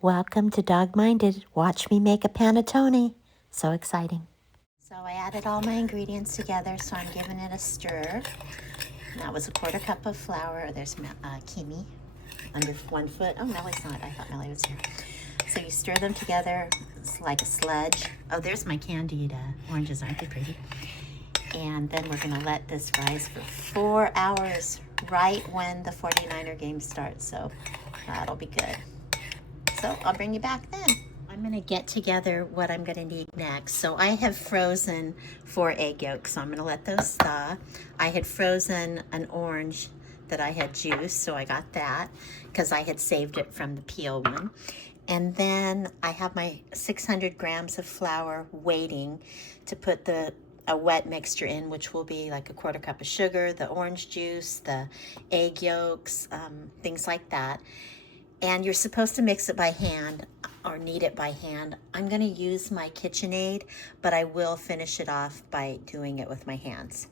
Welcome to Dog Minded. Watch me make a panettone. So exciting. So I added all my ingredients together, so I'm giving it a stir. And that was a 1/4 cup of flour. There's Kimi under 1 foot. Oh, Mellie's not. I thought Mellie was here. So you stir them together. It's like a sludge. Oh, there's my candied oranges. Aren't they pretty? And then we're going to let this rise for 4 hours right when the 49er game starts. So that'll be good. So I'll bring you back then. I'm going to get together what I'm going to need next. So I have frozen 4 egg yolks, so I'm going to let those thaw. I had frozen an orange that I had juiced, so I got that because I had saved it from the peel one. And then I have my 600 grams of flour waiting to put a wet mixture in, which will be like a 1/4 cup of sugar, the orange juice, the egg yolks, things like that. And you're supposed to mix it by hand or knead it by hand. I'm going to use my KitchenAid, but I will finish it off by doing it with my hands.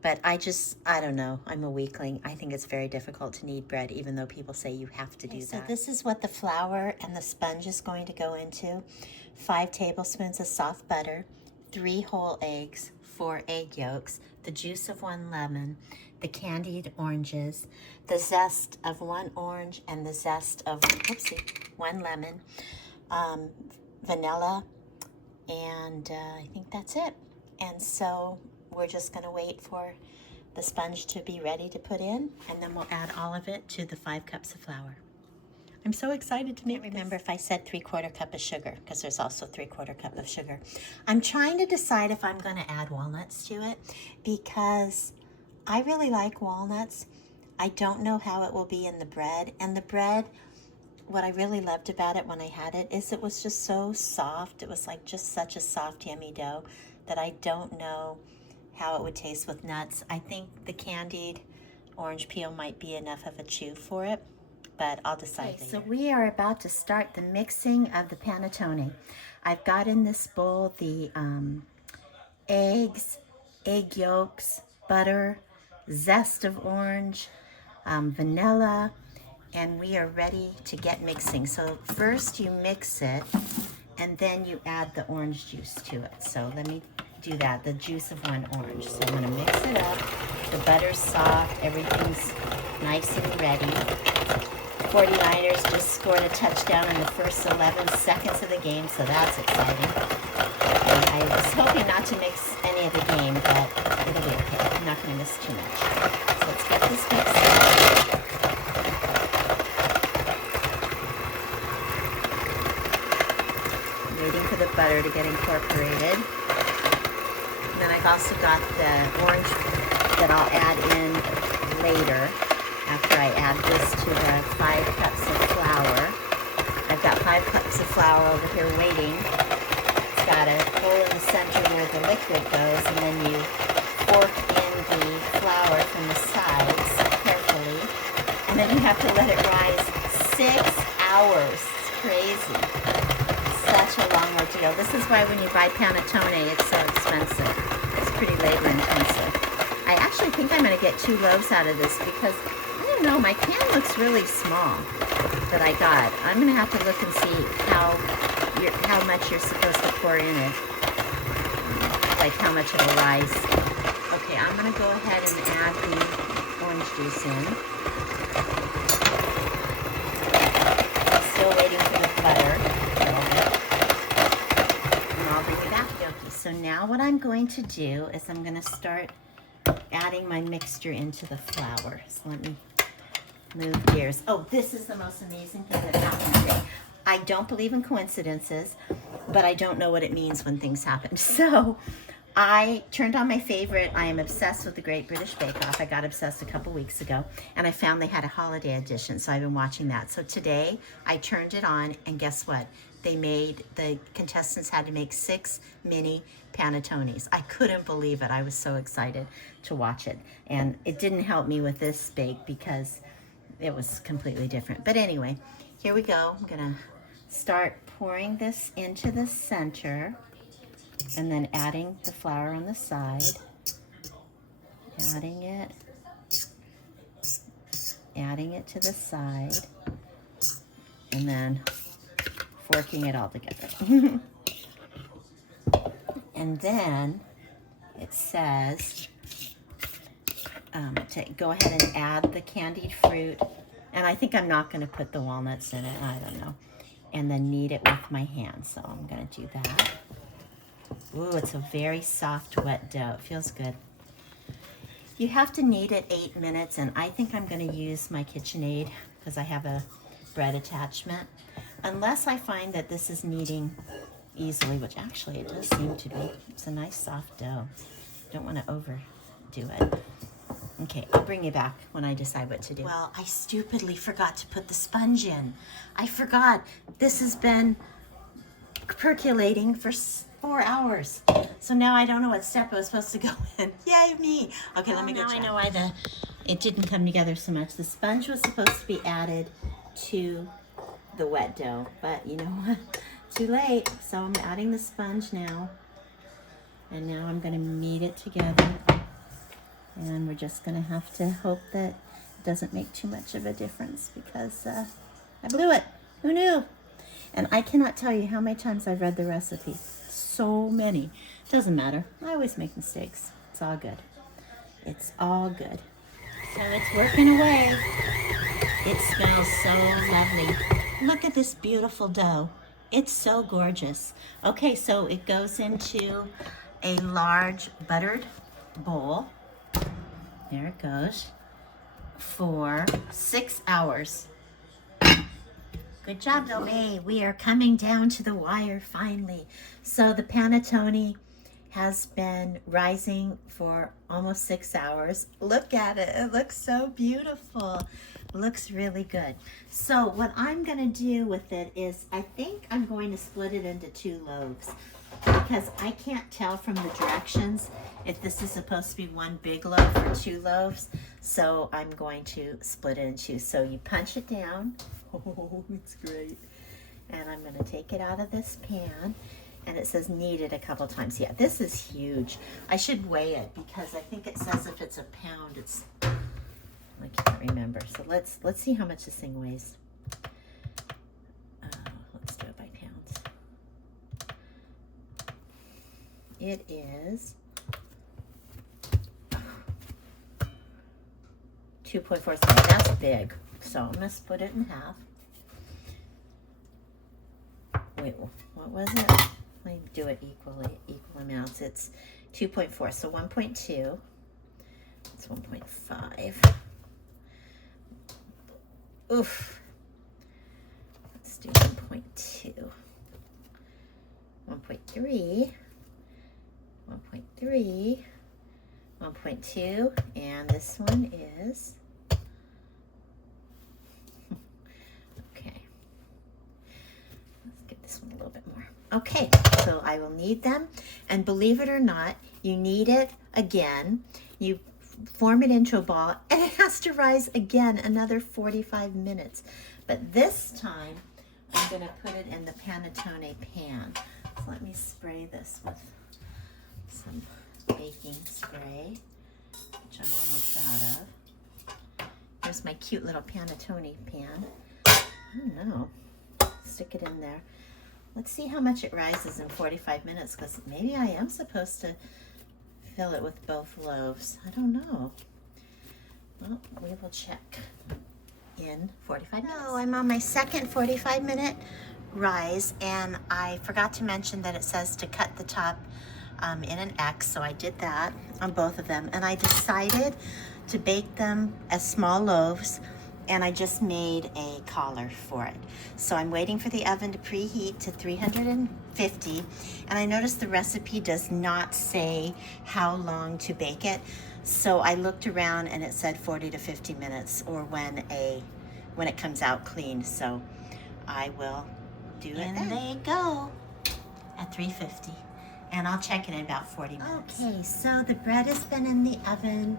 But I don't know. I'm a weakling. I think it's very difficult to knead bread, even though people say you have to do that. So this is what the flour and the sponge is going to go into. 5 tablespoons of soft butter, 3 whole eggs, 4 egg yolks, the juice of 1 lemon, the candied oranges, the zest of 1 orange, and the zest of, 1 lemon, vanilla, and I think that's it. And so we're just going to wait for the sponge to be ready to put in, and then we'll add all of it to the 5 cups of flour. I'm so excited to make this. Remember if I said 3/4 cup of sugar, because there's also 3/4 cup of sugar. I'm trying to decide if I'm going to add walnuts to it, because I really like walnuts. I don't know how it will be in the bread. And the bread, what I really loved about it when I had it is it was just so soft. It was like just such a soft, yummy dough that I don't know how it would taste with nuts. I think the candied orange peel might be enough of a chew for it, but I'll decide later. So we are about to start the mixing of the panettone. I've got in this bowl the eggs, egg yolks, butter, zest of orange, vanilla, and we are ready to get mixing. So first you mix it, and then you add the orange juice to it. So let me do that, the juice of 1 orange. So I'm gonna mix it up. The butter's soft, everything's nice and ready. 49ers just scored a touchdown in the first 11 seconds of the game, so that's exciting. And I was hoping not to mix any of the game, but it'll be okay. I'm not gonna miss too much. So let's get this mixed up. Waiting for the butter to get incorporated. And then I've also got the orange that I'll add in later after I add this to the 5 cups of flour. I've got 5 cups of flour over here waiting. It's got a hole in the center where the liquid goes, and then you fork in the flour from the sides carefully. And then you have to let it rise 6 hours. It's crazy. Such a long ordeal. This is why when you buy panettone, it's so expensive. It's pretty labor intensive. I actually think I'm going to get 2 loaves out of this because, I don't know, my pan looks really small that I got. I'm going to have to look and see how much you're supposed to pour in it, like how much it'll rise. Okay, I'm going to go ahead and add the orange juice in. Still waiting for the butter. So now what I'm going to do is I'm going to start adding my mixture into the flour. So let me move gears. Oh, this is the most amazing thing that happened today. I don't believe in coincidences, but I don't know what it means when things happen. So I turned on my favorite. I am obsessed with the Great British Bake Off. I got obsessed a couple weeks ago, and I found they had a holiday edition, so I've been watching that. So today I turned it on, and guess what? The contestants had to make 6 mini panettones. I couldn't believe it. I was so excited to watch it. And it didn't help me with this bake because it was completely different. But anyway, here we go. I'm gonna start pouring this into the center and then adding the flour on the side. Adding it to the side. and then forking it all together. And then it says to go ahead and add the candied fruit. And I think I'm not going to put the walnuts in it. I don't know. And then knead it with my hands. So I'm going to do that. Ooh, it's a very soft, wet dough. It feels good. You have to knead it 8 minutes, and I think I'm going to use my KitchenAid because I have a bread attachment. Unless I find that this is kneading easily, which actually it does seem to be. It's a nice soft dough. Don't want to overdo it. Okay, I'll bring you back when I decide what to do. Well, I stupidly forgot to put the sponge in. I forgot. This has been percolating for 4 hours. So now I don't know what step I was supposed to go in. Yay, me. Okay, let me go check. Now I know why it didn't come together so much. The sponge was supposed to be added to the wet dough, but you know what? Too late. So I'm adding the sponge now. And now I'm going to knead it together. And we're just going to have to hope that it doesn't make too much of a difference because I blew it. Who knew? And I cannot tell you how many times I've read the recipe. So many. Doesn't matter. I always make mistakes. It's all good. It's all good. So it's working away. It smells so lovely. Look at this beautiful dough. It's so gorgeous. Okay, so it goes into a large buttered bowl. There it goes. For 6 hours. Good job, Zoe. We are coming down to the wire finally. So the panettone has been rising for almost 6 hours. Look at it. It looks so beautiful. Looks really good. So what I'm going to do with it is I think I'm going to split it into 2 loaves because I can't tell from the directions if this is supposed to be 1 big loaf or 2 loaves. So I'm going to split it in 2. So you punch it down. Oh, it's great. And I'm going to take it out of this pan. And it says kneaded a couple times. Yeah, this is huge. I should weigh it because I think it says if it's a pound, it's... I can't remember. So let's see how much this thing weighs. Let's do it by pounds. It is 2.47. That's big. So I'm going to split it in half. Wait, what was it? Let me do it equal amounts. It's 2.4. So 1.2. It's 1.5. Oof. Let's do 1.2. 1.3. 1.3. 1.2. And this one is... Okay. Let's get this one a little bit more. Okay, so I will knead them. And believe it or not, you knead it again. You form it into a ball, and it has to rise again another 45 minutes. But this time, I'm going to put it in the panettone pan. So let me spray this with some baking spray, which I'm almost out of. Here's my cute little panettone pan. I don't know. Stick it in there. Let's see how much it rises in 45 minutes, because maybe I am supposed to fill it with both loaves. I don't know. Well, we will check in 45 minutes. So I'm on my second 45-minute rise, and I forgot to mention that it says to cut the top in an X, so I did that on both of them. And I decided to bake them as small loaves, and I just made a collar for it. So I'm waiting for the oven to preheat to 350, and I noticed the recipe does not say how long to bake it. So I looked around and it said 40 to 50 minutes, or when it comes out clean. So I will do it then. And they go at 350. And I'll check it in about 40 minutes. Okay, so the bread has been in the oven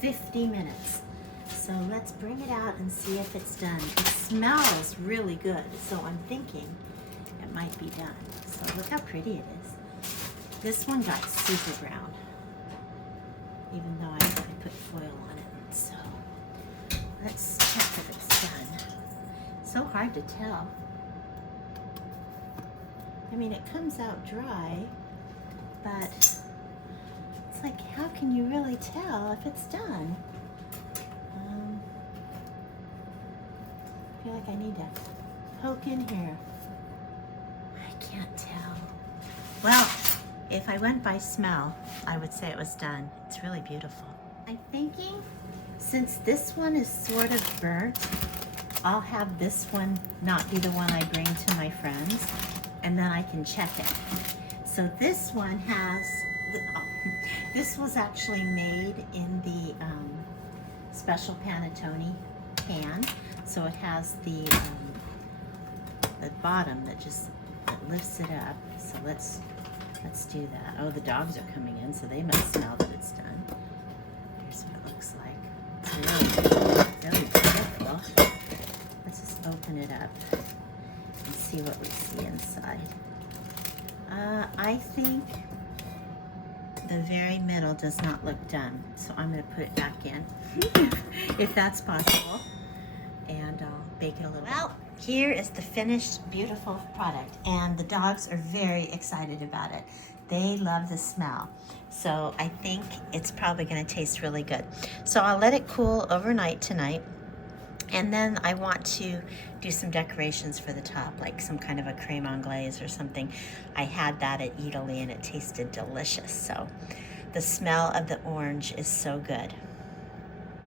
50 minutes. So let's bring it out and see if it's done. It smells really good, so I'm thinking it might be done. So look how pretty it is. This one got super brown, even though I put foil on it. So Let's check if it's done. So hard to tell. I mean, it comes out dry, but it's like, how can you really tell if it's done? I feel like I need to poke in here. I can't tell. Well, if I went by smell, I would say it was done. It's really beautiful. I'm thinking, since this one is sort of burnt, I'll have this one not be the one I bring to my friends, and then I can check it. So this one has, this was actually made in the special Panettone pan. So it has the bottom that lifts it up. So let's do that. Oh, the dogs are coming in, so they must smell that it's done. Here's what it looks like. It's really beautiful. Let's just open it up and see what we see inside. I think the very middle does not look done, so I'm going to put it back in, if that's possible, and I'll bake it a little bit. Well, here is the finished, beautiful product, and the dogs are very excited about it. They love the smell, so I think it's probably going to taste really good. So I'll let it cool overnight tonight, and then I want to do some decorations for the top, like some kind of a creme anglaise or something. I had that at Eataly and it tasted delicious. So the smell of the orange is so good.